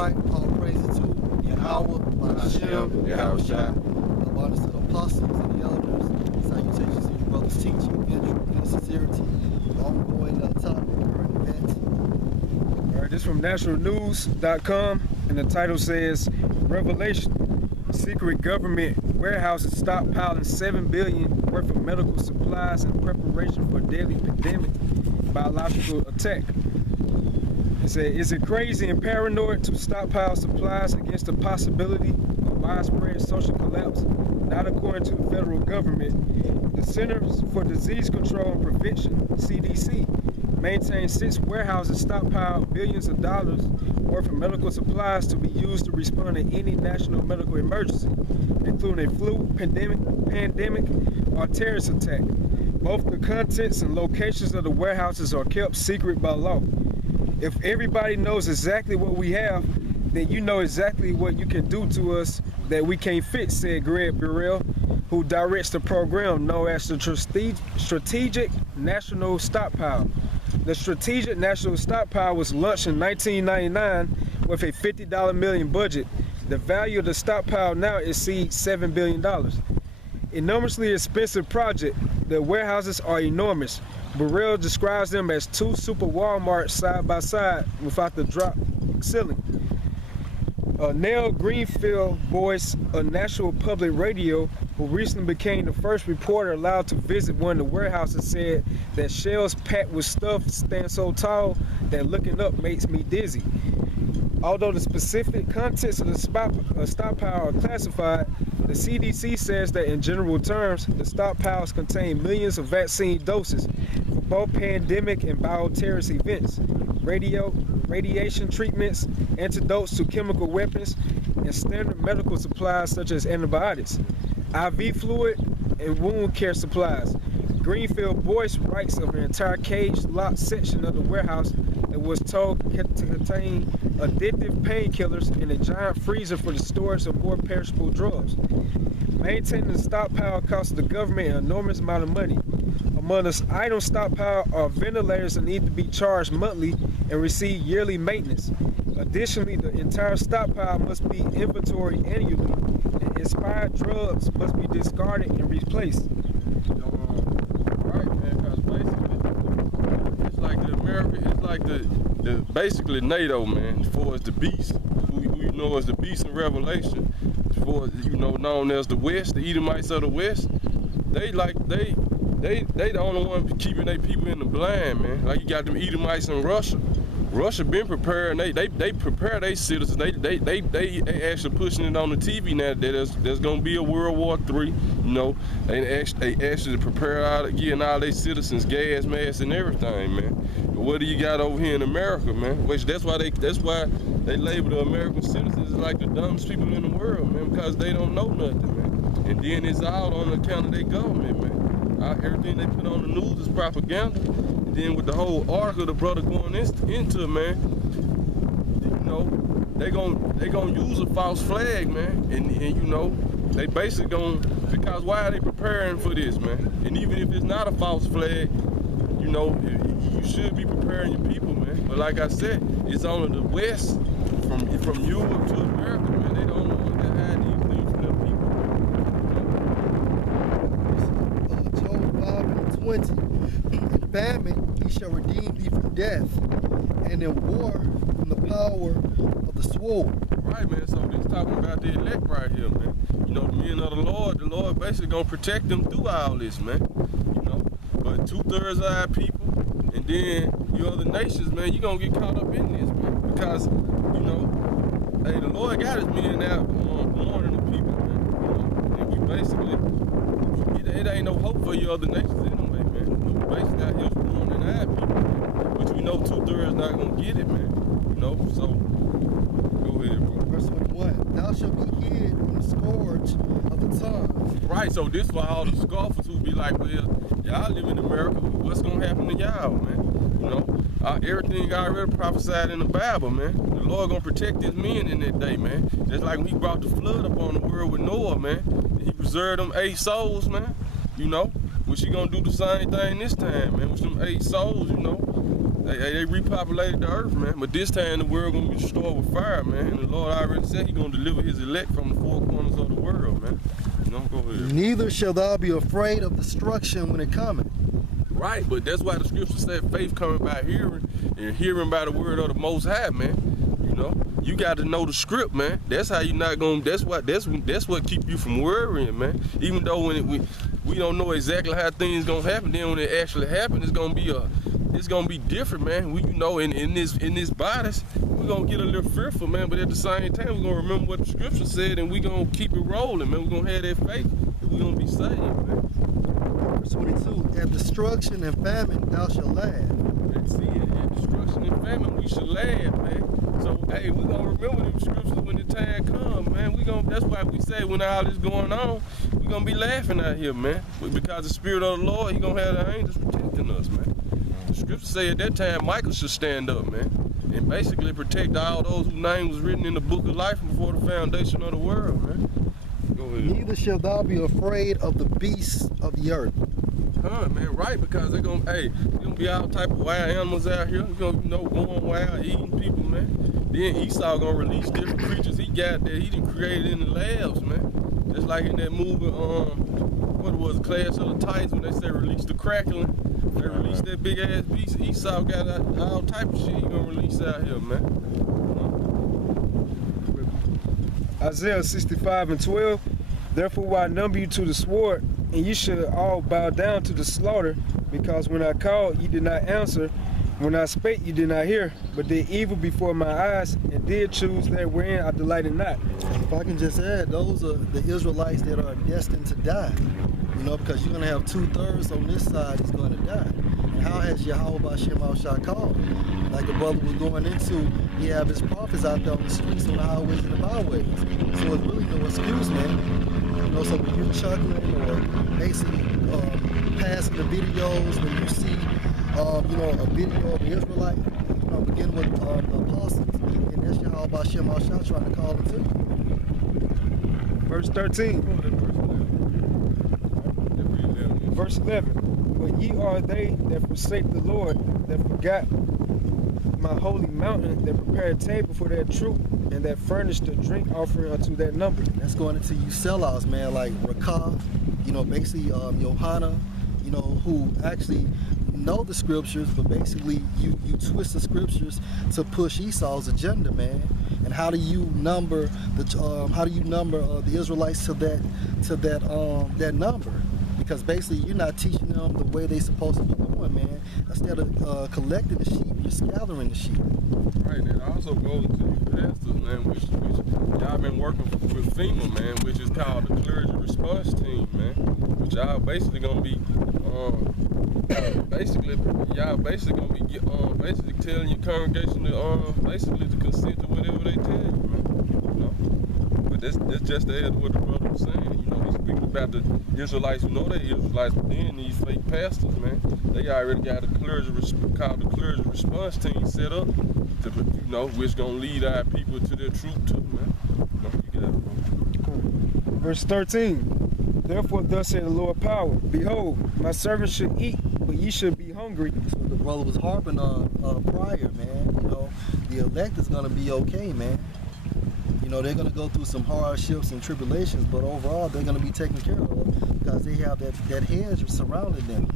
right, all praises to Yahweh, Hashem, Yahushua, the abundance of the apostles and the elders, salutations to your brother's teaching, and sincerity, ongoing topic, current events. All right, this is from nationalnews.com, and the title says, Revelation, secret government warehouses stockpiling $7 billion worth of medical supplies in preparation for deadly pandemic biological attack. It said, is it crazy and paranoid to stockpile supplies against the possibility of widespread social collapse? Not according to the federal government. The Centers for Disease Control and Prevention, CDC, maintains 6 warehouses stockpiled billions of dollars worth of medical supplies to be used to respond to any national medical emergency, including a flu, pandemic, or terrorist attack. Both the contents and locations of the warehouses are kept secret by law. If everybody knows exactly what we have, then you know exactly what you can do to us that we can't fix, said Greg Burrell, who directs the program known as the Strategic National Stockpile. The Strategic National Stockpile was launched in 1999 with a $50 million budget. The value of the stockpile now exceeds $7 billion. Enormously expensive project, the warehouses are enormous. Burrell describes them as 2 super Walmarts side by side without the drop ceiling. Nell Greenfield, voice of National Public Radio, who recently became the first reporter allowed to visit one of the warehouses, said that shelves packed with stuff stand so tall that looking up makes me dizzy. Although the specific contents of the stockpile are classified, the CDC says that in general terms, the stockpiles contain millions of vaccine doses for both pandemic and bioterrorist events, radiation treatments, antidotes to chemical weapons, and standard medical supplies such as antibiotics, IV fluid, and wound care supplies. Greenfield Boyce writes of an entire cage-locked section of the warehouse that was told to contain addictive painkillers and a giant freezer for the storage of more perishable drugs. Maintaining the stockpile costs the government an enormous amount of money. Among the items stockpiled are ventilators that need to be charged monthly and receive yearly maintenance. Additionally, the entire stockpile must be inventoried annually, and expired drugs must be discarded and replaced. Right, man, because basically, it's like the America, it's like the basically NATO, man, as far as the beast, who you know as the beast in Revelation, as far as, you know, known as the West, the Edomites of the West, they the only one keeping their people in the blind, man. Like you got them Edomites in Russia. Russia been preparing. They prepare their citizens. They actually pushing it on the TV now that there's gonna be a World War III. You know, they actually prepare getting all their citizens gas masks and everything, man. But what do you got over here in America, man? Which that's why they label the American citizens as like the dumbest people in the world, man, because they don't know nothing, man. And then it's all on account of their government, man. Everything they put on the news is propaganda. And then with the whole article the brother going into, man, you know, they gonna use a false flag, man. And you know, they basically because why are they preparing for this, man? And even if it's not a false flag, you know, you should be preparing your people, man. But like I said, it's only the West, from Europe to America, man. They don't know what to hide these things from their people. Job 5:20. In famine he shall redeem thee from death, and in war from the power of the sword. Right, man. So this talking about the elect right here, man. You know, the men of the Lord basically gonna protect them through all this, man. You know, but 2/3 of our people, and then you other nations, man, you gonna get caught up in this, man. Because, you know, hey, the Lord got his men out warning the people, man. You know, and we basically, it ain't no hope for you other nations anyway, man. We basically out here warning our people, man. Which we know 2/3 not gonna get it, man. You know, so go ahead, bro. Verse 21, thou shalt be hid from the scourge of the tongue. Right, so this for all the scoffers who be like, well, y'all live in America, what's gonna happen to y'all, man? You know, everything already prophesied in the Bible, man. The Lord gonna protect his men in that day, man. Just like when he brought the flood upon the world with Noah, man. He preserved them 8 souls, man. You know, which he gonna do the same thing this time, man. With them 8 souls, you know. They repopulated the earth, man. But this time the world gonna be destroyed with fire, man. And the Lord already said He gonna deliver His elect from the four corners of the world, man. You know, go ahead. Neither shall thou be afraid of destruction when it cometh. Right, but that's why the scripture said faith coming by hearing, and hearing by the word of the Most High, man. You know, you got to know the script, man. That's how you not gonna. That's what keep you from worrying, man. Even though when we don't know exactly how things gonna happen, then when it actually happen, it's gonna be different, man. We, you know, in this bodies, we're gonna get a little fearful, man. But at the same time, we're gonna remember what the scripture said, and we gonna keep it rolling, man. We're gonna have that faith that we're gonna be saved, man. Verse 22, at destruction and famine thou shalt laugh. And see, at destruction and famine we should laugh, man. So, hey, we're gonna remember them scriptures when the time comes, man. That's why we say when all this going on, we're gonna be laughing out here, man. Because the Spirit of the Lord, He gonna have the angels protecting us, man. The scripture say at that time Michael should stand up, man, and basically protect all those whose name was written in the book of life before the foundation of the world, man. Go ahead. Neither shalt thou be afraid of the beasts of the earth. Man, right, because they're gonna be all type of wild animals out here, going wild, eating people, man. Then Esau gonna release different creatures he got that he done created in the labs, man. Just like in that movie, what it was, Clash of the Titans, when they said release the crackling, they released that big ass beast. Esau got all type of shit he gonna release out here, man. Isaiah 65:12. Therefore will I number you to the sword, and you should all bow down to the slaughter, because when I called, you did not answer. When I spake, you did not hear, but did evil before my eyes, and did choose that wherein I delighted not. If I can just add, those are the Israelites that are destined to die. You know, because you're going to have 2/3 on this side is going to die. And how has Yahweh B'Shem Al-Shah called? Like the brother was going into, he have his prophets out there on the streets, on the highways and the byways. So it's really no excuse, man. You know, so when you're chuckling or basically passing the videos, when you see, a video of the Israelite, begin with the apostles, and that's Yahweh B'Shem Al-Shah trying to call them too. Verse 13. Verse 11. But ye are they that forsake the Lord, that forgot my holy mountain, that prepared a table for their troop, and that furnished a drink offering unto that number. That's going into you sellouts, man, like Rakah, basically Johanna, who actually know the scriptures, but basically you twist the scriptures to push Esau's agenda, man. And how do you number the Israelites to that number? Because basically you're not teaching them the way they're supposed to be doing, man. Instead of collecting the sheep, you're scattering the sheep. Right, and it also goes to the pastors, man, which y'all been working with FEMA, man, which is called the Clergy Response Team, man. Which y'all basically gonna be basically telling your congregation to basically to consent to whatever they tell you, man. But that's just to add to what the brother was saying. He's speaking about the Israelites who know they're Israelites, but then these fake pastors, man, they already got a clergy called the Clergy Response Team set up to, which gonna lead our people to their truth too, man. You got it, bro. Verse 13. Therefore thus said the Lord power, behold, my servants should eat, but ye should be hungry. That's what the brother was harping on prior, man. The elect is gonna be okay, man. They're gonna go through some hardships and tribulations, but overall they're gonna be taken care of because they have that hedge surrounding them.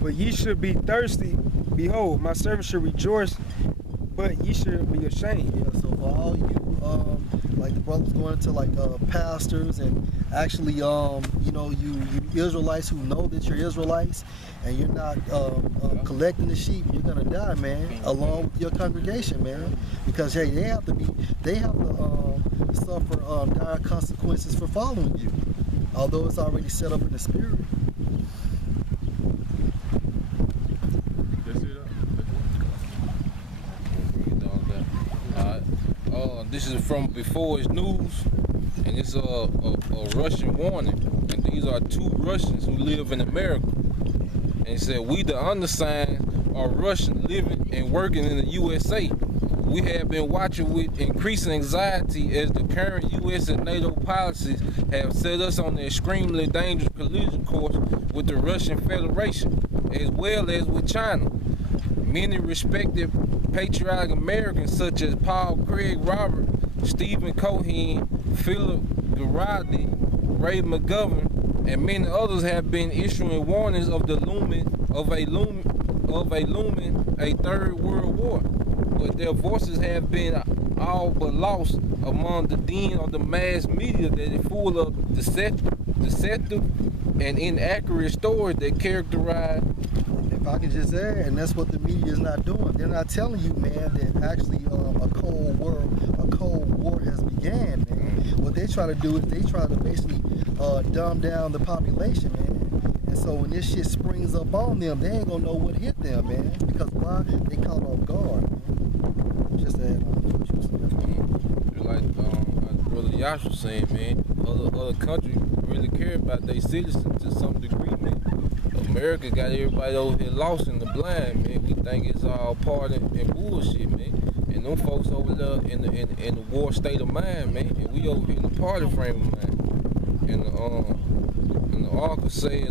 But ye should be thirsty. Behold, my servants should rejoice, but ye should be ashamed. Yeah, so for all you, like the brothers going into like pastors and actually, you Israelites who know that you're Israelites and you're not collecting the sheep, you're gonna die, man, along with your congregation, man, because hey, they have to suffer dire consequences for following you, although it's already set up in the spirit. This is from Before It's News, and it's a Russian warning. And these are 2 Russians who live in America. And it said, we the undersigned are Russian living and working in the USA. We have been watching with increasing anxiety as the current U.S. and NATO policies have set us on an extremely dangerous collision course with the Russian Federation, as well as with China. Many respected patriotic Americans such as Paul Craig Robert, Stephen Cohen, Philip Giraldi, Ray McGovern, and many others have been issuing warnings of the looming a third world war. But their voices have been all but lost among the din of the mass media that is full of deceptive and inaccurate stories that characterize. If I can just add, and that's what the media is not doing. They're not telling you, man, that actually a cold war has began, man. What they try to do is they try to basically dumb down the population, man. And so when this shit springs up on them, they ain't gonna know what hit them, man. Because why? They caught off guard, man. Just add on to what you said. Like Brother Yash was saying, man, other countries really care about their citizens to some degree, man. America got everybody over here lost in the blind, man. We think it's all party and bullshit, man. And them folks over there in the war state of mind, man. And we over here in the party frame of mind. And the article says,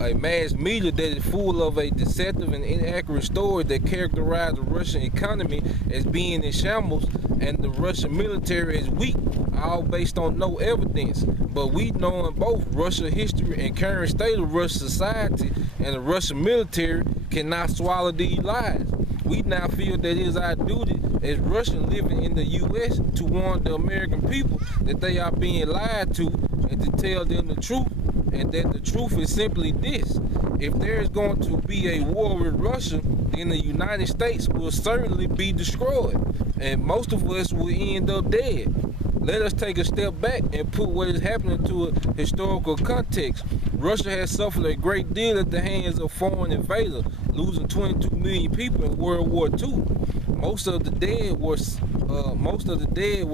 a mass media that is full of a deceptive and inaccurate story that characterize the Russian economy as being in shambles and the Russian military as weak, all based on no evidence. But we knowing both Russian history and current state of Russian society and the Russian military cannot swallow these lies. We now feel that it is our duty as Russians living in the U.S. to warn the American people that they are being lied to and to tell them the truth, and that the truth is simply this: if there is going to be a war with Russia, then the United States will certainly be destroyed, and most of us will end up dead. Let us take a step back and put what is happening to a historical context. Russia has suffered a great deal at the hands of foreign invaders, losing 22 million people in World War II. Most of the dead were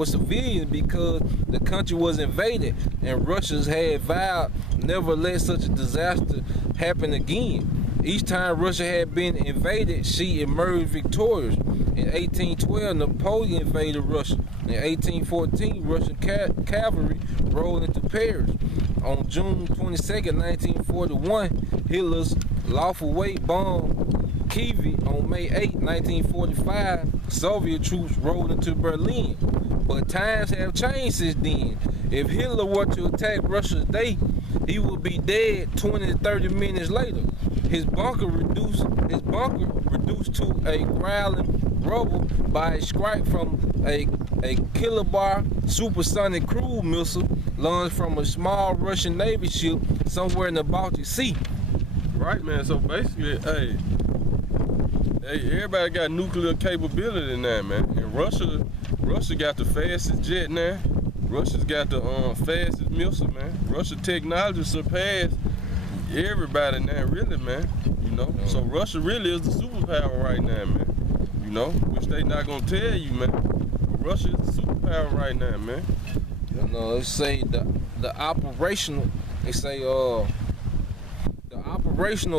civilians because the country was invaded, and Russians had vowed never let such a disaster happen again. Each time Russia had been invaded, she emerged victorious. In 1812, Napoleon invaded Russia. In 1814, Russian cavalry rolled into Paris. On June 22, 1941, Hitler's lawful weight bombed Kiev. On May 8, 1945, Soviet troops rolled into Berlin. But times have changed since then. If Hitler were to attack Russia today, he would be dead 20 to 30 minutes later. His bunker reduced to a growling rubble by a strike from a kilobar supersonic cruise missile launched from a small Russian Navy ship somewhere in the Baltic Sea. Right, man. So basically, hey, everybody got nuclear capability now, man. And Russia got the fastest jet now. Russia's got the fastest missile, man. Russia technology surpassed everybody now, really, man. You know, so Russia really is the superpower right now, man. You know, which they not gonna tell you, man. But Russia is the superpower right now, man. You know, they say the operational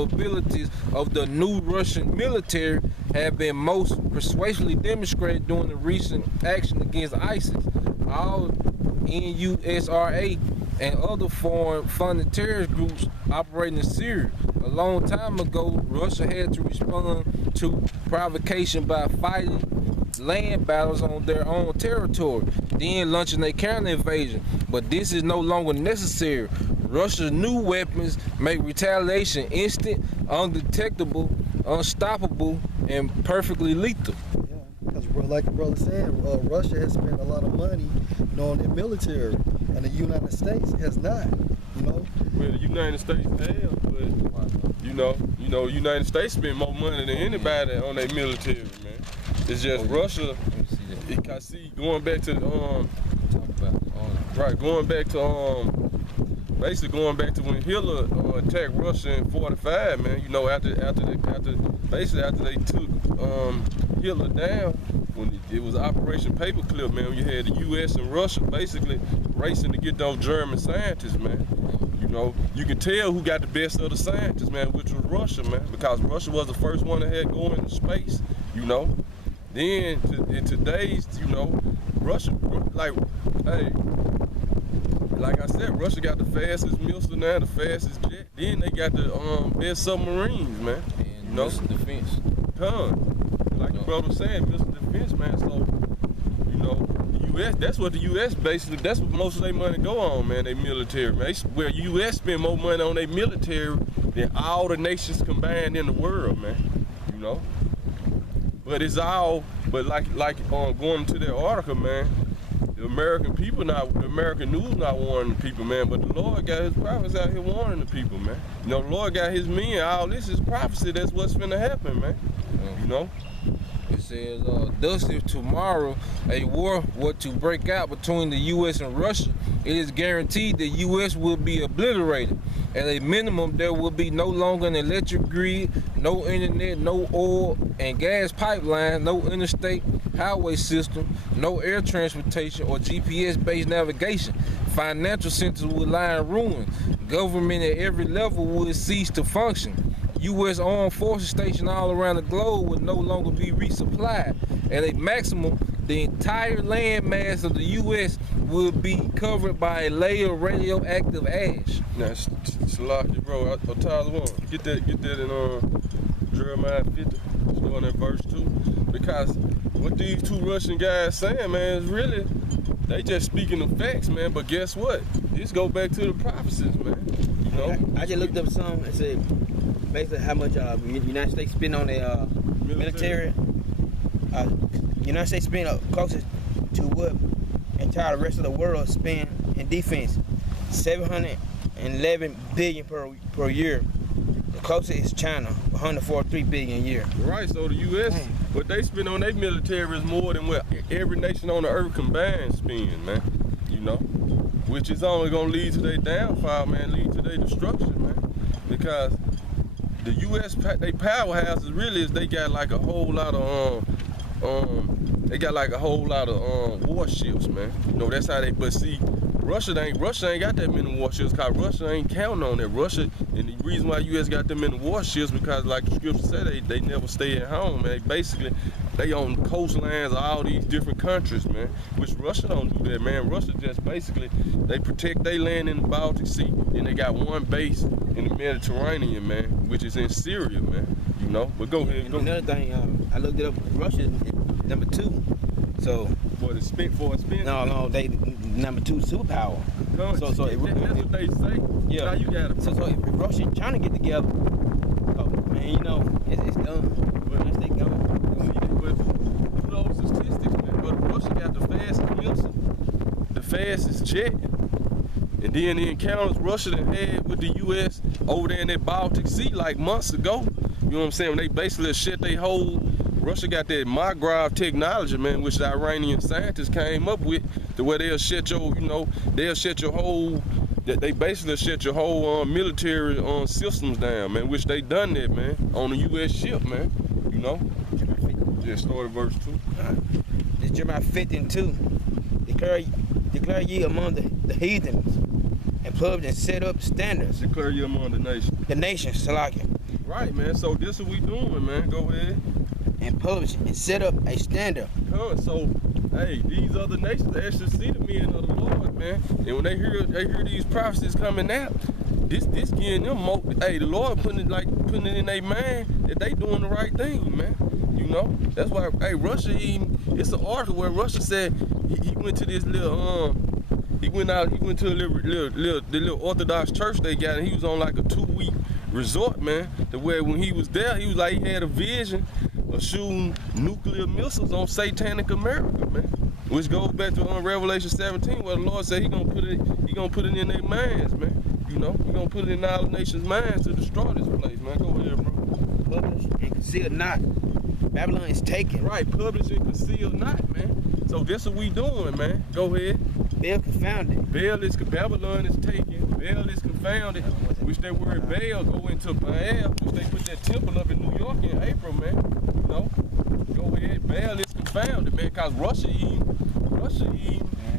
abilities of the new Russian military have been most persuasively demonstrated during the recent action against ISIS. All NUSRA and other foreign-funded terrorist groups operating in Syria. A long time ago, Russia had to respond to provocation by fighting land battles on their own territory, then launching a counter-invasion. But this is no longer necessary. Russia's new weapons make retaliation instant, undetectable, unstoppable, and perfectly lethal. Yeah, because like the brother said, Russia has spent a lot of money, you know, on their military, and the United States has not. You know. Well, the United States has, but you know, United States spend more money than anybody on their military, man. It's just Russia. I see going back to basically going back to when Hitler attacked Russia in '45, man. You know, after they took Hitler down, when it was Operation Paperclip, man. You had the U.S. and Russia basically racing to get those German scientists, man. You know, you could tell who got the best of the scientists, man, which was Russia, man, because Russia was the first one that had going into space. You know, then in today's, you know, Russia, like I said, Russia got the fastest missile now, the fastest jet. Then they got the best submarines, man. You know? Mr. Defense. Like the brother was saying, Mr. Defense, man. So, you know, the U.S., that's what the U.S. basically, that's what most of their money go on, man, they military, man. Where U.S. spend more money on their military than all the nations combined in the world, man, you know? But it's all, but going to their article, man, the American people the American news not warning the people, man, but the Lord got his prophets out here warning the people, man. You know, the Lord got his men, all this is prophecy, that's what's finna happen, man, you know? It says, thus if tomorrow a war were to break out between the U.S. and Russia, it is guaranteed the U.S. will be obliterated. At a minimum, there will be no longer an electric grid, no internet, no oil and gas pipeline, no interstate highway system, no air transportation or GPS-based navigation. Financial centers would lie in ruins. Government at every level would cease to function. U.S. armed forces stationed all around the globe would no longer be resupplied. At a maximum, the entire landmass of the U.S. would be covered by a layer of radioactive ash. Now, Salaki, bro, Tyler, get that in Jeremiah 50, starting at verse 2. Because what these two Russian guys saying, man, is really, they just speaking the facts, man. But guess what? This go back to the prophecies, man. You know? I just looked up something and said basically how much United States spend on their military. United States spend closest to what entire rest of the world spend in defense, $711 billion per year. The closest is China, $143 billion a year. Right, so the U.S., what they spend on their military is more than what every nation on the earth combined spend, man. You know, which is only gonna lead to their downfall, man, lead to their destruction, man. Because the U.S., they powerhouses really is they got like a whole lot of warships, man. You know, that's how they, but see, Russia ain't got that many warships, cause Russia ain't counting on that. Russia, and the reason why U.S. got them many warships because like the scripture said, they never stay at home, man. Basically, they on coastlines of all these different countries, man. Which Russia don't do that, man. Russia just basically, they protect their land in the Baltic Sea, and they got one base in the Mediterranean, man, which is in Syria, man. You know, but go ahead. And another thing, I looked it up. Russia is number 2. So for the spin. No, they number 2 superpower. So that's what they say. Yeah. Now you got it. So if Russia and China get together, man, you know, it's done. Once they go. But you know statistics, man. But Russia got the fastest missile, the fastest jet, and then the encounters Russia done had with the U.S. over there in that Baltic Sea like months ago. You know what I'm saying? When they basically shut their whole. Russia got that microwave technology, man, which the Iranian scientists came up with, to where they'll shut your, they basically shut your whole military systems down, man, which they done that, man, on a U.S. ship, man, you know. Just started verse 2. This Jeremiah 50:2. Declare ye among the heathens, and publish and set up standards. Declare ye among the nations. The nations, Salaki. Right, man, so this is what we doing, man, go ahead. And publish and set up a standard. So, hey, these other nations actually see the men of the Lord, man. And when they hear these prophecies coming out, this getting them more. Hey, the Lord putting it in their mind that they doing the right thing, man. You know, that's why. Hey, Russia, it's an article where Russia said he went to this little he went to the little Orthodox church they got, and he was on like a 2-week resort, man. To where when he was there, he was like he had a vision of shooting nuclear missiles on satanic America, man. Which goes back to Revelation 17, where the Lord said He gonna put it in their minds, man. You know, He gonna put it in all the nations' minds to destroy this place, man. Go ahead, bro. Publish and conceal not. Babylon is taken. Right, publish and conceal not, man. So this what we doing, man. Go ahead. Baal confounded. Babylon is taken. Baal is confounded. Which that word Baal go into Baal, which they put that temple up in New York in April, man. You know, go ahead. Baal is confounded, man, cause Russia even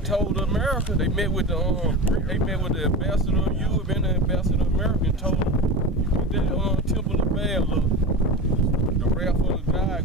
told America. They met with the ambassador of Europe and the ambassador of America and told them, you put that temple of Baal up, the wrath of God